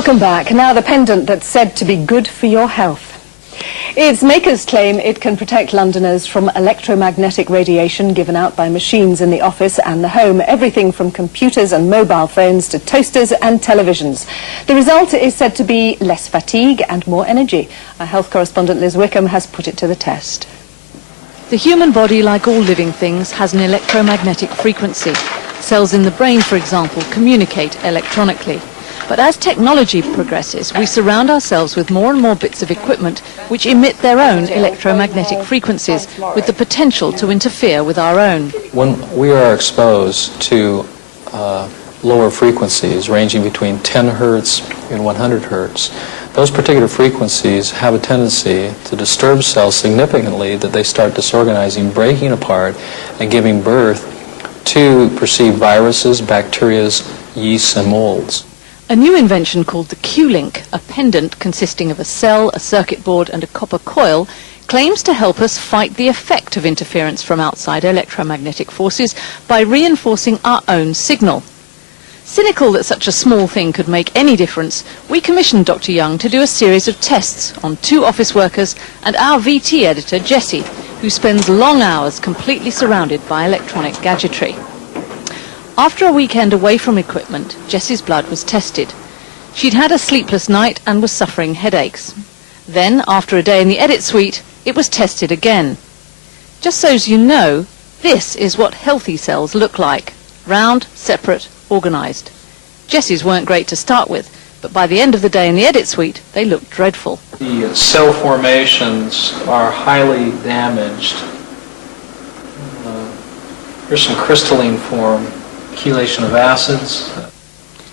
Welcome back. Now the pendant that's said to be good for your health. Its makers claim it can protect Londoners from electromagnetic radiation given out by machines in the office and the home, everything from computers and mobile phones to toasters and televisions. The result is said to be less fatigue and more energy. Our health correspondent Liz Wickham has put it to the test. The human body, like all living things, has an electromagnetic frequency. Cells in the brain, for example, communicate electronically. But as technology progresses, we surround ourselves with more and more bits of equipment which emit their own electromagnetic frequencies with the potential to interfere with our own. When we are exposed to lower frequencies ranging between 10 hertz and 100 hertz, those particular frequencies have a tendency to disturb cells significantly, that they start disorganizing, breaking apart, and giving birth to perceived viruses, bacteria, yeasts, and molds. A new invention called the Q-Link, a pendant consisting of a cell, a circuit board and a copper coil, claims to help us fight the effect of interference from outside electromagnetic forces by reinforcing our own signal. Cynical that such a small thing could make any difference, we commissioned Dr. Young to do a series of tests on 2 office workers and our VT editor, Jessie, who spends long hours completely surrounded by electronic gadgetry. After a weekend away from equipment, Jessie's blood was tested. She'd had a sleepless night and was suffering headaches. Then, after a day in the edit suite, it was tested again. Just so as you know, this is what healthy cells look like. Round, separate, organised. Jessie's weren't great to start with, but by the end of the day in the edit suite, they looked dreadful. The cell formations are highly damaged. There's some crystalline form, chelation of acids.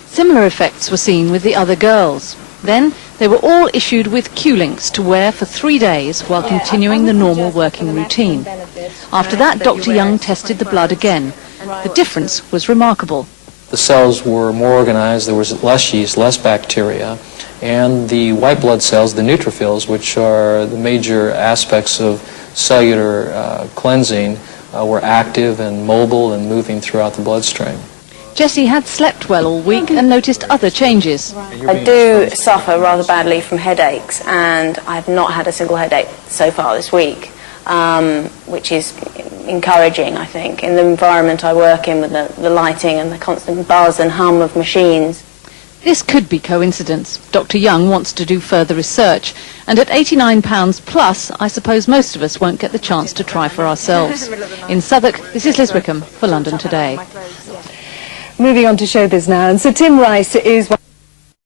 Similar effects were seen with the other girls. Then they were all issued with Q-Links to wear for 3 days while continuing the normal working routine. After that, Dr. Young tested the blood again. The difference was remarkable. The cells were more organized, there was less yeast, less bacteria, and the white blood cells, the neutrophils, which are the major aspects of cellular cleansing, were active and mobile and moving throughout the bloodstream. Jessie had slept well all week and noticed other changes. I do suffer rather badly from headaches, and I've not had a single headache so far this week, which is encouraging, I think, in the environment I work in with the lighting and the constant buzz and hum of machines. This could be coincidence. Dr. Young wants to do further research, and at £89 plus, I suppose most of us won't get the chance to try for ourselves. In Southwark, this is Liz Wickham for London Today. Moving on to showbiz now, and Sir Tim Rice is